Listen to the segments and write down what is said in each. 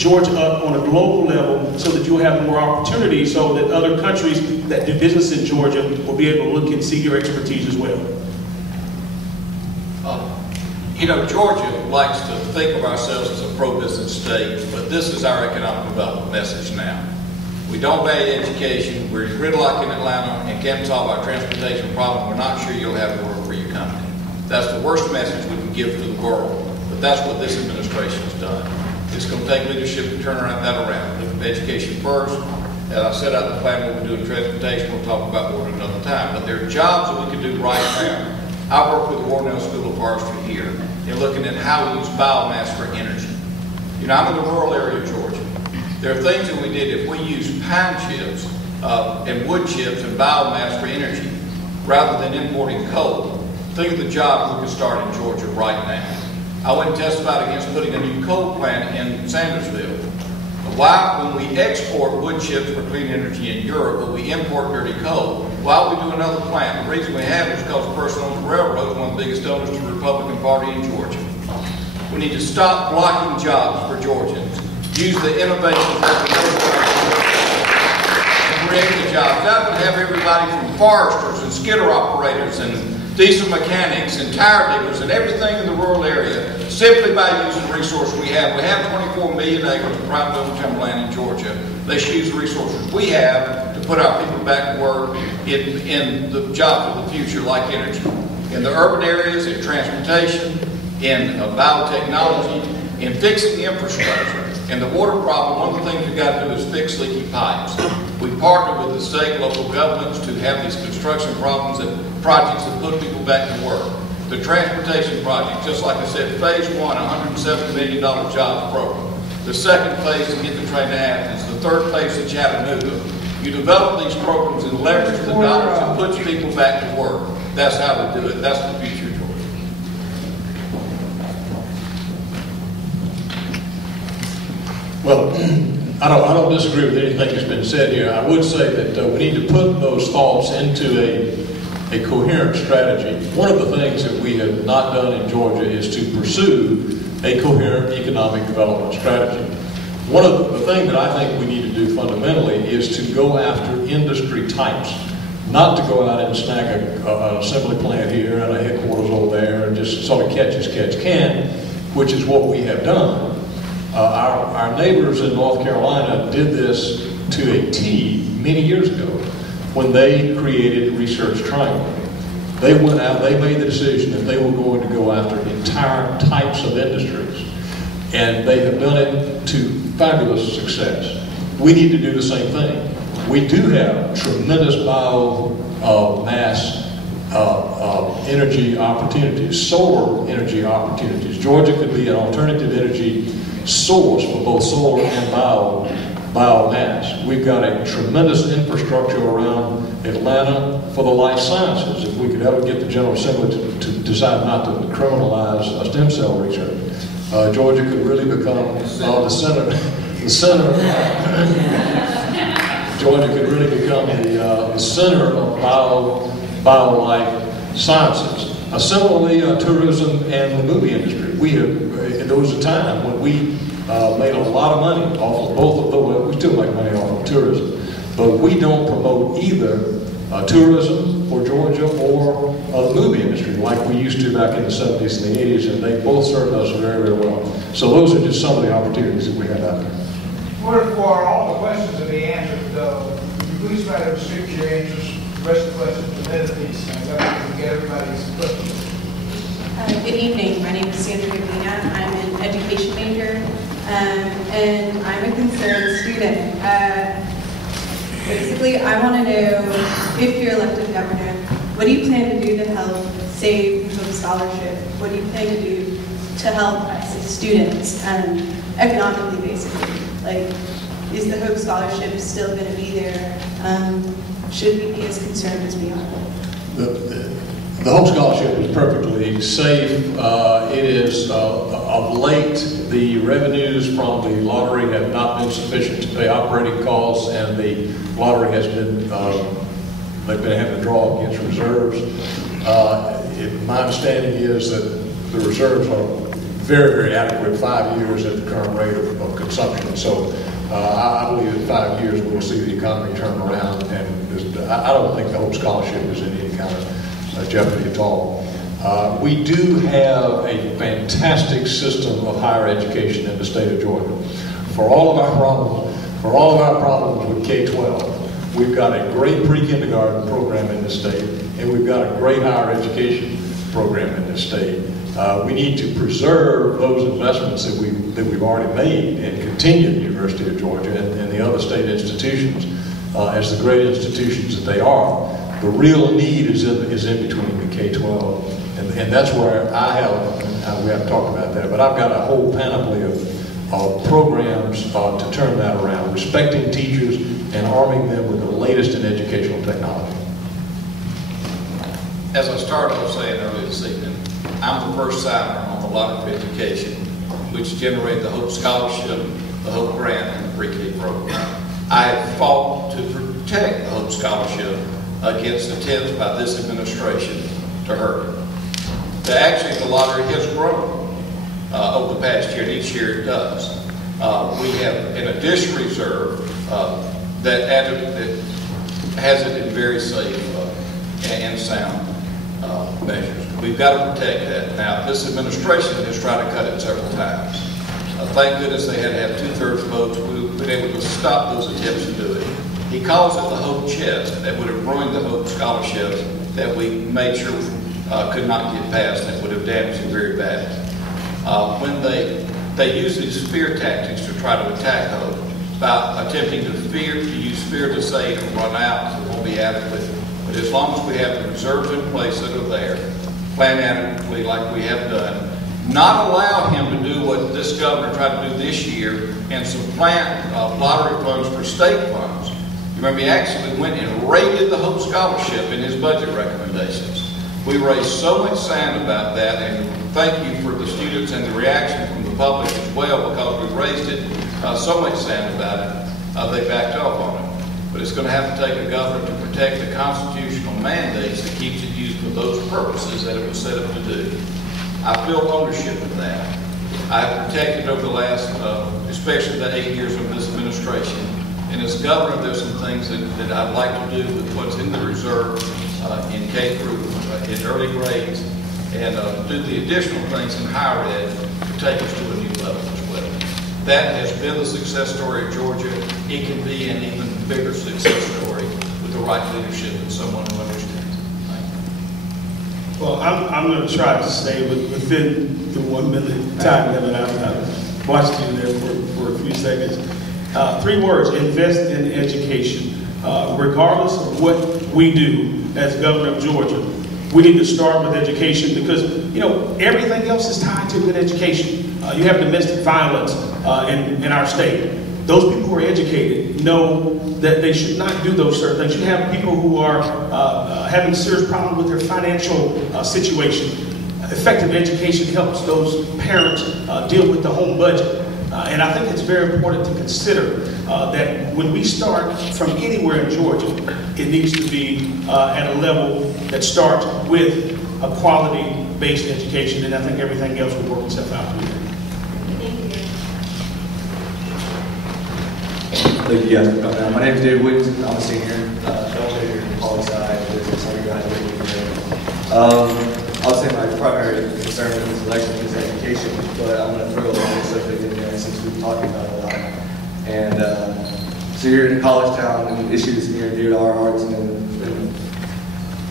Georgia up on a global level so that you'll have more opportunity so that other countries that do business in Georgia will be able to look and see your expertise as well? You know, Georgia likes to think of ourselves as a pro-business state, but this is our economic development message now. We don't value education. We're gridlock in Atlanta and can't solve our transportation problem. We're not sure you'll have work for your company. That's the worst message we can give to the world, but that's what this administration has done. It's going to take leadership to turn that around. Look at education first. As I set out the plan, what we do in transportation, we'll talk about more another time. But there are jobs that we can do right now. I work with the Wardell School of Forestry here in looking at how we use biomass for energy. You know, I'm in the rural area of Georgia. There are things that we did if we use pine chips and wood chips and biomass for energy rather than importing coal. Think of the jobs we could start in Georgia right now. I went and testified against putting a new coal plant in Sandersville. Why, when we export wood chips for clean energy in Europe, but we import dirty coal? Why would we do another plant? The reason we have is because the person owns the railroad is one of the biggest donors to the Republican Party in Georgia. We need to stop blocking jobs for Georgians. Use the innovations that we have and create the jobs. That would have everybody from foresters and skidder operators and diesel mechanics and tire diggers and everything in the rural area simply by using the resources we have. We have 24 million acres of prime timberland in Georgia. Let's use the resources we have to put our people back to work in the jobs of the future, like energy. In the urban areas, in transportation, in biotechnology, in fixing the infrastructure. And the water problem, one of the things we've got to do is fix leaky pipes. We partner with the state and local governments to have these construction problems and projects that put people back to work. The transportation project, just like I said, phase one, $170 million jobs program. The second phase to get the train to Athens. The third phase to Chattanooga. You develop these programs and leverage the dollars and puts people back to work. That's how we do it. That's the future of Georgia. Well, I don't disagree with anything that's been said here. I would say that we need to put those thoughts into a coherent strategy. One of the things that we have not done in Georgia is to pursue a coherent economic development strategy. One of the things that I think we need to do fundamentally is to go after industry types, not to go out and snag an assembly plant here and a headquarters over there and just sort of catch as catch can, which is what we have done. Our neighbors in North Carolina did this to a T many years ago when they created Research Triangle. They went out, they made the decision that they were going to go after entire types of industries, and they have done it to fabulous success. We need to do the same thing. We do have tremendous biomass energy opportunities, solar energy opportunities. Georgia could be an alternative energy source for both solar and biomass. We've got a tremendous infrastructure around Atlanta for the life sciences. If we could ever get the General Assembly to decide not to criminalize stem cell research, Georgia could really become the center. Georgia could really become the center of bio-life sciences. Similarly, tourism and the movie industry. There was a time when we made a lot of money off of both of those. We still make money off of tourism, but we don't promote either tourism for Georgia or the movie industry like we used to back in the 70s and the 80s, and they both served us very, very well. So those are just some of the opportunities that we have out there. For all the questions to be answered, please try to restrict your answers, the rest of the questions to a minute apiece, so that we can get everybody's questions. Good evening. My name is Sandra Gavina. I'm an education major, and I'm a concerned student. Basically, I want to know, if you're elected governor, what do you plan to do to help save the Hope Scholarship? What do you plan to do to help us as students, economically, basically? Like, is the Hope Scholarship still going to be there? Should we be as concerned as we are? The Hope Scholarship is perfectly safe. It is, of late, the revenues from the lottery have not been sufficient to pay operating costs, and the lottery has been, they've been having to draw against reserves. My understanding is that the reserves are very, very adequate 5 years at the current rate of consumption. So I believe in 5 years we'll see the economy turn around, and I don't think the Hope Scholarship is in any kind of jeopardy at all. We do have a fantastic system of higher education in the state of Georgia. For all of our problems with K-12, we've got a great pre-kindergarten program in the state, and we've got a great higher education program in the state. We need to preserve those investments that we've already made and continue at the University of Georgia and the other state institutions as the great institutions that they are. The real need is in between the K-12, and that's where we haven't talked about that, but I've got a whole panoply of programs to turn that around, respecting teachers and arming them with the latest in educational technology. As I started off saying earlier this evening, I'm the first signer on the Lottery of Education, which generated the Hope Scholarship, the Hope Grant, and the Pre-K program. I have fought to protect the Hope Scholarship against attempts by this administration to hurt it. Actually, the lottery has grown over the past year, and each year it does. We have an additional reserve that has it in very safe and sound measures. We've got to protect that. Now, this administration has tried to cut it several times. Thank goodness they had to have 2/3 votes. We've been able to stop those attempts to do it. He calls it the Hope Chest that would have ruined the Hope Scholarships that we made sure could not get passed, that would have damaged it very badly. When they use these fear tactics to try to attack Hope by attempting to use fear to say it'll run out, so it won't be adequate. But as long as we have the reserves in place that are there, plan adequately like we have done, not allow him to do what this governor tried to do this year and supplant lottery funds for state funds. You remember, he actually went and raided the Hope Scholarship in his budget recommendations. We raised so much sand about that, and thank you for the students and the reaction from the public as well, because we raised it so much sand about it, they backed off on it. But it's going to have to take a governor to protect the constitutional mandates that keeps it used for those purposes that it was set up to do. I feel ownership in that. I have protected over the last, especially the 8 years of this administration. And as governor, there's some things that I'd like to do with what's in the reserve in K through in early grades, and do the additional things in higher ed to take us to a new level as well. That has been the success story of Georgia. It can be an even bigger success story with the right leadership and someone who understands it. Thank you. Well, I'm going to try to stay within the 1 minute time limit. I've watched you there for a few seconds. 3 words: invest in education. Regardless of what we do as governor of Georgia, we need to start with education, because everything else is tied to good education. You have domestic violence in our state. Those people who are educated know that they should not do those certain things. You have people who are having serious problems with their financial situation. Effective education helps those parents deal with the home budget. And I think it's very important to consider that when we start from anywhere in Georgia, it needs to be at a level that starts with a quality-based education, and I think everything else will work itself out. Thank you guys for coming out. My name is David Williams. I'm a senior, double major in poli-sci, business, undergraduate degree. I would say my primary concern with this election is education, but I'm going to throw a lot of subject in there since we've talked about it a lot. And so you're in a college town, and issues near and dear to our hearts, and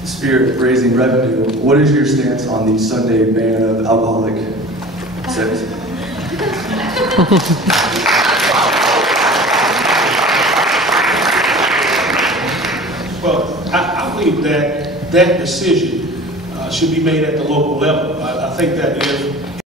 the spirit of raising revenue. What is your stance on the Sunday ban of alcoholic sex? Well, I believe that decision should be made at the local level. I think that if